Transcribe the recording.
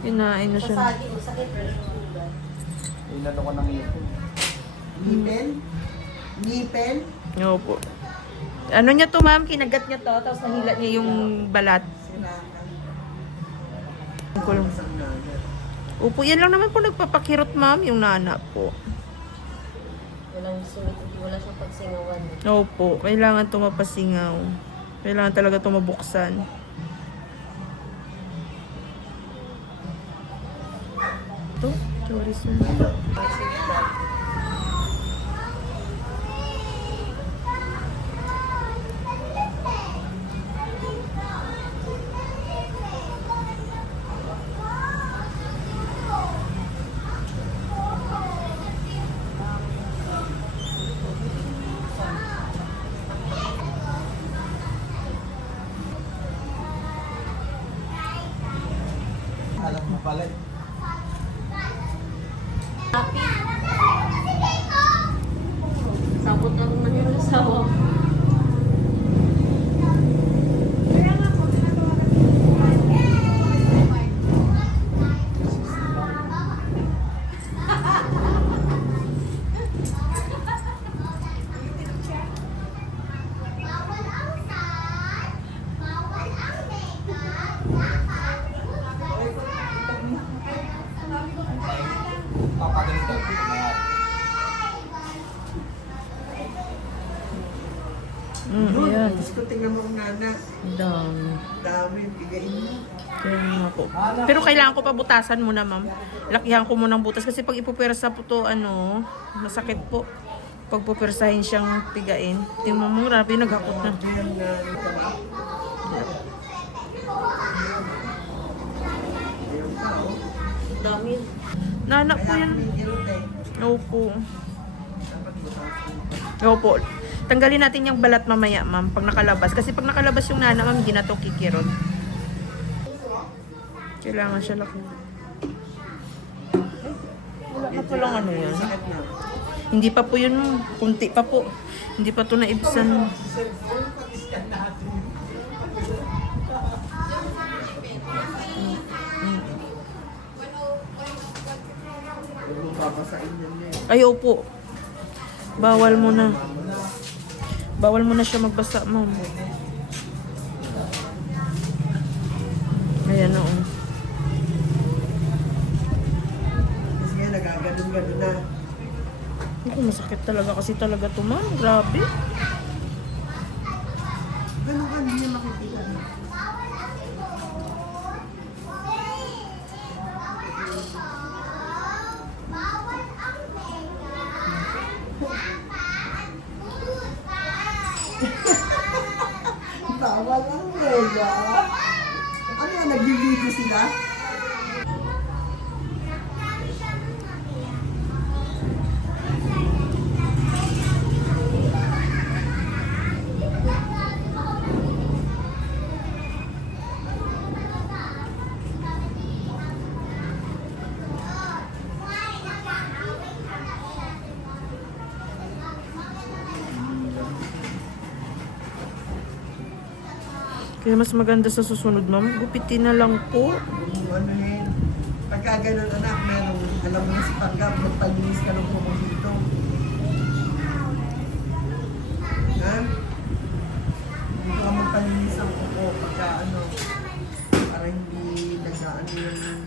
Kinain na siya. Masagi, masakit. Inano ko ng ngipin. Ngipin? Ngipin? Oo po. Ano niya to, ma'am? Kinagat niya to, tapos nahila niya yung balat. Silangan. Isang nana. Opo, yan lang naman po nagpapakirot, ma'am, yung nana po. Walang sulit, wala siyang pagsingawan. Opo, kailangan to mapasingaw. Kailangan talaga to mabuksan. Ito, sorry sir. Alam mo pala. Happy. Sabot lang naman yung asawa. Papaganito. Ayan. Diyos ko, tingnan mo ang nana. Dami. Dami, bigayin mo. Kaya nga po. Pero kailangan ko pa butasan muna, ma'am. Lakihan ko muna ng butas. Kasi pag ipupersa po to, ano, masakit po. Pag pupersahin siyang pigain. Tingnan mo, grabe, naghakot na. Ayan na. Ayun pa, oh. Dami. Nana po Kaya yan. may hirot eh. Opo. Dapat butasin. Opo. Tanggalin natin yung balat mamaya, ma'am, pag nakalabas. Kasi pag nakalabas yung nana, ma'am, hindi na to kikirot. Kailangan siya laki. Wala pa po lang ano yan. Sakit na. Hindi pa po yun, kunti pa po. Hindi pa to naibsan. Cellphone, pag-scan natin. Huwag mo babasain yan eh. Ay, opo. Bawal mo na. Bawal mo na siya magbasa, ma'am. Ayan, oo. Kasi nga nagaganon-ganon na. Ako, masakit talaga kasi talaga to, ma'am. Grabe. Ganun ka, hindi niya makikita. Bawal ang mega. Ano yan, nag-video sila? Kaya mas maganda sa susunod, ma'am. Gupitin na lang po. Ano yun? Pagka ganun anak, merong, alam mo na si Panggap, magpalinis ka ng kuko dito. Ha? Dito ka magpalinis ang kuko pagka ano, para hindi nag-ano yung